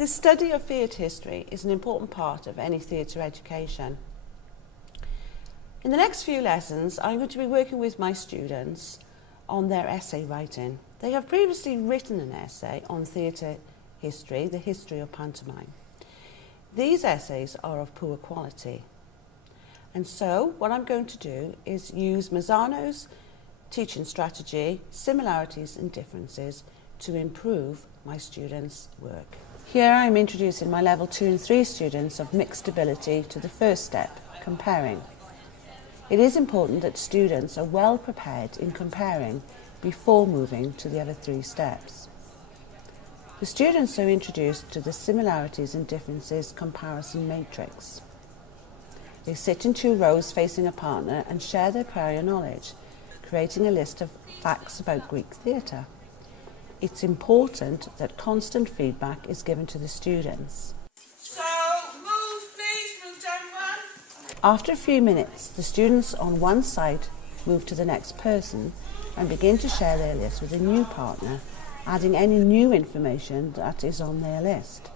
The study of theatre history is an important part of any theatre education. In the next few lessons, I'm going to be working with my students on their essay writing. They have previously written an essay on theatre history, the history of pantomime. These essays are of poor quality. And so what I'm going to do is use Mazzano's teaching strategy, similarities and differences, to improve my students' work. Here I'm introducing my level 2 and 3 students of mixed ability to the first step, comparing. It is important that students are well prepared in comparing before moving to the other 3 steps. The students are introduced to the similarities and differences comparison matrix. They sit in 2 rows facing a partner and share their prior knowledge, creating a list of facts about Greek theatre. It's important that constant feedback is given to the students. So, move please, move down one. After a few minutes, the students on one side move to the next person and begin to share their list with a new partner, adding any new information that is on their list.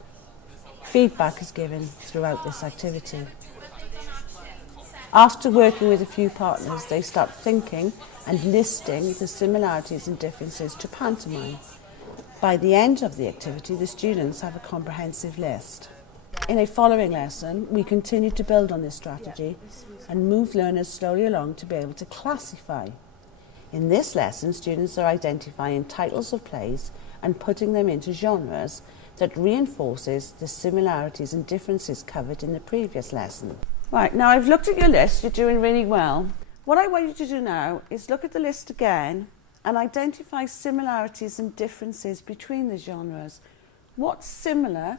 Feedback is given throughout this activity. After working with a few partners, they start thinking and listing the similarities and differences to pantomime. By the end of the activity, the students have a comprehensive list. In a following lesson, we continue to build on this strategy and move learners slowly along to be able to classify. In this lesson, students are identifying titles of plays and putting them into genres that reinforces the similarities and differences covered in the previous lesson. Right, now I've looked at your list, you're doing really well. What I want you to do now is look at the list again and identify similarities and differences between the genres. What's similar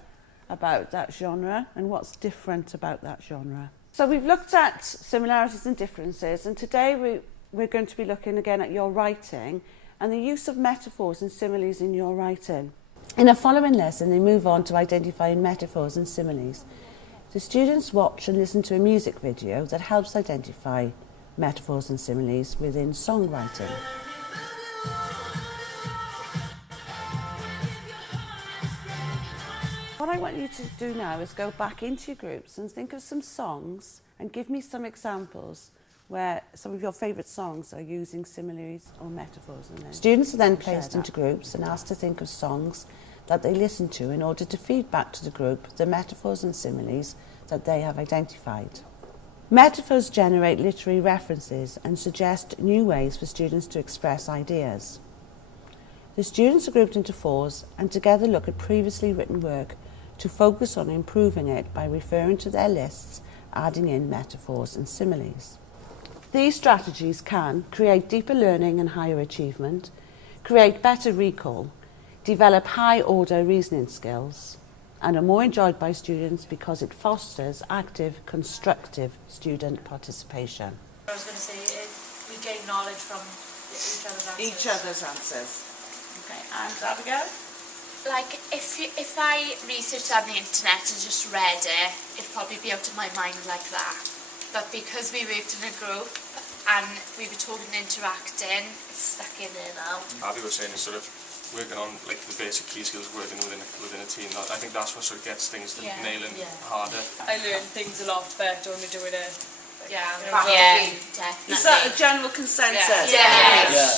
about that genre and what's different about that genre? So we've looked at similarities and differences, and today we're going to be looking again at your writing and the use of metaphors and similes in your writing. In a following lesson, they move on to identifying metaphors and similes. The students watch and listen to a music video that helps identify metaphors and similes within songwriting. What I want you to do now is go back into your groups and think of some songs and give me some examples where some of your favourite songs are using similes or metaphors. And then students are then placed into groups and asked to think of songs that they listen to in order to feed back to the group the metaphors and similes that they have identified. Metaphors generate literary references and suggest new ways for students to express ideas. The students are grouped into 4s and together look at previously written work to focus on improving it by referring to their lists, adding in metaphors and similes. These strategies can create deeper learning and higher achievement, create better recall, develop high-order reasoning skills, and are more enjoyed by students because it fosters active, constructive student participation. I was going to say, we gain knowledge from each other's answers. Okay, and Abigail? Like, if I researched on the internet and just read it, it'd probably be out of my mind like that. But because we worked in a group and we were talking and interacting, it's stuck in there now. Abby was saying it's sort of working on like the basic key skills of working within a team. I think that's what sort of gets things to nailing harder. I learn things a lot better when we're doing it. Definitely. Is that a general consensus? Yeah. Yeah.